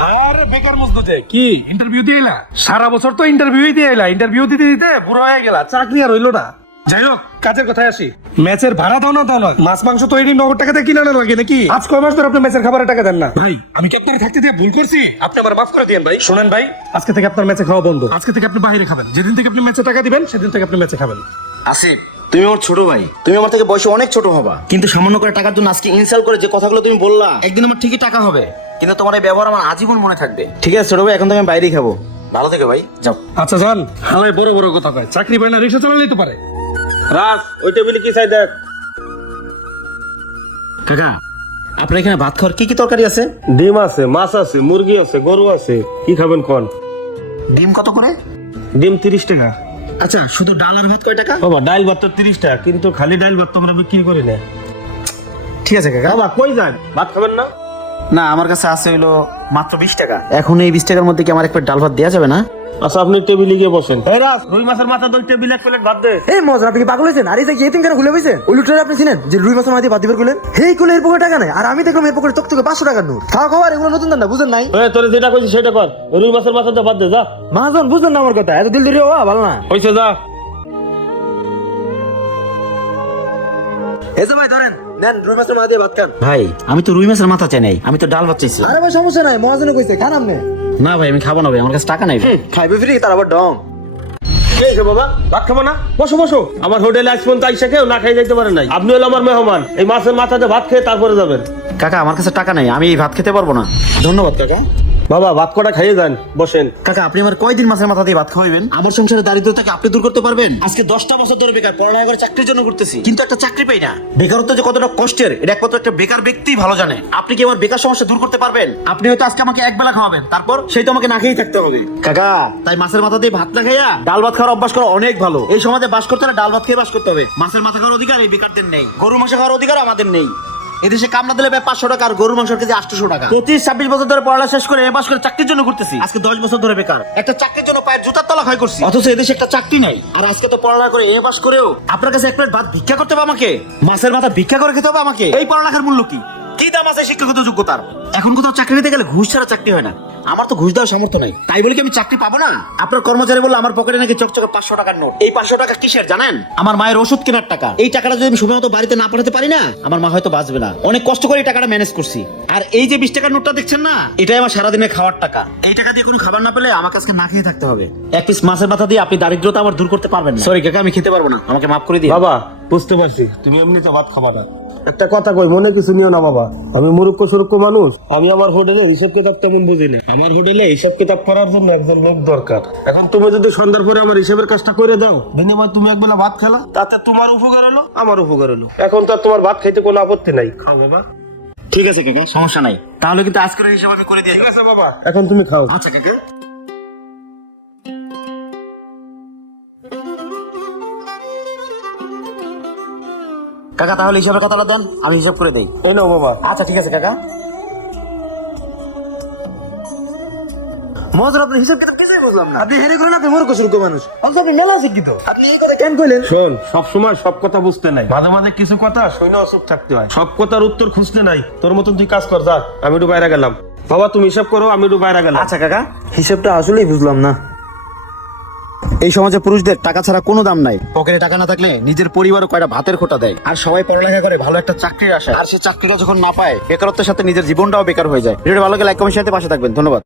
আরে বেকার মজদু যে। কি? ইন্টারভিউ দিয়ে এলা? সারা বছর তো ইন্টারভিউ দিয়ে এলা। ইন্টারভিউ দিতে দিতে বুড়ো হয়ে গেলা। চাকরি আর হইল না। যাই হোক কাজের কথায় আসি। ম্যাচের ভাড়া দাও না দাও না। মাছ মাংস তো এই নগদ টাকাতে কিনে আনা লাগে নাকি? আজ কয় মাস ধরে আপনি ম্যাচের খাবারের টাকা দেন না? ভাই আমি কি আপনার থাকতে দিয়ে ভুল করছি? আপনি আমার মাফ করে দিয়েন ভাই। শুনেন ভাই আজকে থেকে আপনার ম্যাচে খাওয়া বন্ধ। আজকে থেকে আপনি বাইরে খাবেন। যেদিন থেকে আপনি ম্যাচে টাকা দিবেন সেদিন থেকে আপনি ম্যাচে খাবেন। আসিফ তুমি আমার ছোট ভাই। তুমি আমার থেকে বয়সে অনেক ছোট হবা। কিন্তু সামান্য করে টাকার জন্য আজকে ইনসাল্ট করে যে কথাগুলো তুমি বললা একদিন আমার ঠিকই টাকা হবে। কিন্তু তোমার এই ব্যবহার আমার আজীবন মনে থাকবে। ঠিক আছে ছোট ভাই এখন থেকে আমি বাইরেই খাব। ভালো থেকে ভাই যাও। আচ্ছা যান হালাই বড় বড় কথা কয়। চাকরি পায় না রিক্সা চালালেই তো পারে। রাস ওই টেবিলে কি চাই দেখ। কাকা আপনার এখানে ভাত খাওয়ার কি কি তরকারি আছে? ডিম আছে মাছ আছে মুরগি আছে গরু আছে। কি খাবেন কোন? ডিম কত করে? ডিম তিরিশ টাকা। আচ্ছা শুধু ডাল আর ভাত কয় টাকা? বাবা ডাল ভাত তো তিরিশ টাকা কিন্তু খালি ডাল ভাত তো আমরা বিক্রি করি না। ঠিক আছে কাকা। বাবা কই যান? ভাত খাবেন না? না আমার কাছে আছে হলো মাত্র বিশ টাকা। এখন এই বিশ টাকার মধ্যে কি আমার একটা ডাল ভাত দেওয়া যাবে না? আচ্ছা আপনি টেবিলে গিয়ে বসেন। এই রাস রুই মাছের মাথা দুই টেবিল এক প্লেট ভাত দে। এই মজা আপনি কি পাগল হয়েছেন? আর এই কেন খুলে হয়েছেন ওই লুটের আপনি চিনেন? যে রুই মাছের দিবার খুলেন এই কুলে এর পকেটে টাকা নাই। আর আমি দেখলাম এর পকেটে পাঁচশো টাকার নোট। খাওয়া খাওয়ার এগুলো নতুন দান না বুঝেন নাই? তোরে যেটা কইছি সেটা কর। রুই মাছের মাথা দিয়ে ভাত দে যা। মহাজন বুঝলেন না আমার কথা। এত দিল দিলে ও ভালো না। হইছে যা। এই যে ভাই ধরেন। নেন রুই মাছের মাঝে ভাত খান। ভাই আমি তো রুই মাছের মাথা চাই নাই। আমি তো ডাল ভাত চাইছি। আরে ভাই সমস্যা নাই। মহাজনে কইছে খান আপনি। না ভাই আমি খাব না ভাই আমার কাছে টাকা নাই ভাই। খাইবে ফ্রি তার আবার ডং এই যে বাবা? ভাত খাব না? বসো বসো। আমার হোটেলে আজ পর্যন্ত আইসা কেউ না খাই যাইতে পারে নাই। আপনি হলো আমার মেহমান। এই মাছের মাথাতে ভাত খেয়ে তারপরে যাবেন। কাকা আমার কাছে টাকা নাই আমি এই ভাত খেতে পারব না। ধন্যবাদ কাকা। বাবা ভাত কটা খাইয়ে যান বসেন। কাকা আপনি আমার কয়দিন মাছের মাথা দিয়ে ভাত খাওয়াবেন আমার সংসারে দারিদ্রতাকে আপনি দূর করতে পারবেন? আজকে দশটা বছর ধরে বেকার পড়ালেখা করে চাকরির জন্য করতেছি কিন্তু একটা চাকরি পাই না। বেকারত্ব যে কতটা কষ্টের এটা একমাত্র একটা বেকার ব্যক্তি ভালো জানে। আপনি কি আমার বেকার সমস্যা দূর করতে পারবেন? আপনি হয়তো আজকে আমাকে এক বেলা খাওয়াবেন তারপর সেই তো আমাকে না খেয়েই থাকতে হবে। কাকা তাই মাছের মাথা দিয়ে ভাত না খাইয়া ডাল ভাত খাওয়ার অভ্যাস করা অনেক ভালো। এই সমাজে বাস করতে হলে ডাল ভাত খেয়ে বাস করতে হবে। মাছের মাথা খাওয়ার অধিকার এই বেকারদের নেই। গরু মাংস খাওয়ার অধিকার আমাদের নেই। এদেশে কামলা দিলে পাঁচশো টাকা আর গরু মাংসের কেজি আটশো টাকা। পঁচিশ ছাব্বিশ বছর ধরে পড়ালা শেষ করে করে চাকরির জন্য করতেছি আজকে দশ বছর ধরে বেকার। একটা চাকরির জন্য পায়ের জুতার তলা ক্ষয় করছি। অথচ এদেশে একটা চাকরি নাই। আর আজকে তো পড়ালা করে এ পাশ করেও আপনার কাছে এক প্লেট ভাত ভিক্ষা করতে হবে আমাকে? মাছের মাথা ভিক্ষা করে খেতে হবে আমাকে? এই পড়ালেখার মূল্য কি? কি দাম আছে শিক্ষাগত যোগ্যতার? এখন কোথাও চাকরি নিতে গেলে ঘুষ ছাড়া চাকরি হয় না। আমার তো ঘুষ দেওয়ার সামর্থ্য নাই। তাই বলে কি আমি চাকরি পাবো না? আপনার কর্মচারী বলল আমার পকেটে নাকি চকচকে পাঁচশো টাকার নোট। এই পাঁচশো টাকা কিসের জানেন? আমার মায়ের ওষুধ কেনার টাকা। এই টাকাটা যদি আমি সময় মতো বাড়িতে না পাঠাতে পারি না আমার মা হয়তো বাঁচবে না। অনেক কষ্ট করে এই টাকাটা ম্যানেজ করছি। আর এই যে বিশ টাকার নোটটা দেখছেন না এটাই আমার সারাদিনের খাওয়ার টাকা। এই টাকা দিয়ে কোনো খাবার না পেলে আমাকে আজকে না খেয়ে থাকতে হবে। এক পিস মাছের মাথা দিয়ে আপনি দারিদ্রতা আমার দূর করতে পারবেন না। সরি কাকা আমি খেতে পারব না। আমাকে মাফ করে দিন। বাবা বুঝতে পারছি। তুমি এমনিতে ভাত খাবা না একটা কথা কই মনে কিছু নিও না বাবা। আমি মুরুক্ষ সুরুক্ষ মানুষ। আমি আমার হোটেলে হিসাব কিতাব তেমন বুঝি না। আমার হোটেলে হিসাব কিতাব করার জন্য একজন লোক দরকার। এখন তুমি যদি সন্ধ্যার পরে আমার হিসাবের কাজটা করে দাও বিনিময় তুমি একবেলা ভাত খেলা তাতে তোমার উপকার হলো আমার উপকার হলো। এখন তো আর তোমার ভাত খাইতে কোনো আপত্তি নাই। খাও বাবা। ঠিক আছে কাকা সমস্যা নাই। তাহলে কিন্তু আজকের হিসাব আমি করে দিয়ে ঠিক আছে বাবা। এখন তুমি খাও। আচ্ছা কাকা। কাকা তাহলে হিসাবের কথাটা দেন আমি হিসাব করে দেই। এই নাও বাবা। আচ্ছা ঠিক আছে কাকা। মহাজন আপনার হিসাব কিতাব কিছুই বুঝলাম না। আপনি হেরে করেন আপনি মানুষ। অথচ আপনি মেলা শিক্ষিত আপনি এই কথা কেন কইলেন? শোন সব সময় সব কথা বুঝতে নাই। মাঝে মাঝে কিছু কথা শুনে চুপ থাকতে হয়। সব কথার উত্তর খুঁজতে নাই। তোর মতন তুই কাজ কর যা আমি একটু বাইরে গেলাম। বাবা তুমি হিসাব করো আমি একটু বাইরে গেলাম। আচ্ছা কাকা। হিসাবটা আসলেই বুঝলাম না। এই সমাজে পুরুষদের টাকা ছাড়া কোনো দাম নাই। পকেটে টাকা না থাকলে নিজের পরিবারও কয়টা ভাতের খোটা দেয়। আর সবাই পড়ালেখা করে, ভালো একটা চাকরির আশা আর সে চাকরিটা যখন না পায়, বেকারত্বের সাথে নিজের জীবনটাও বেকার হয়ে যায়। ভিডিও ভালো লাগে লাইক কমেন্ট সাথে পাশে থাকবেন। ধন্যবাদ।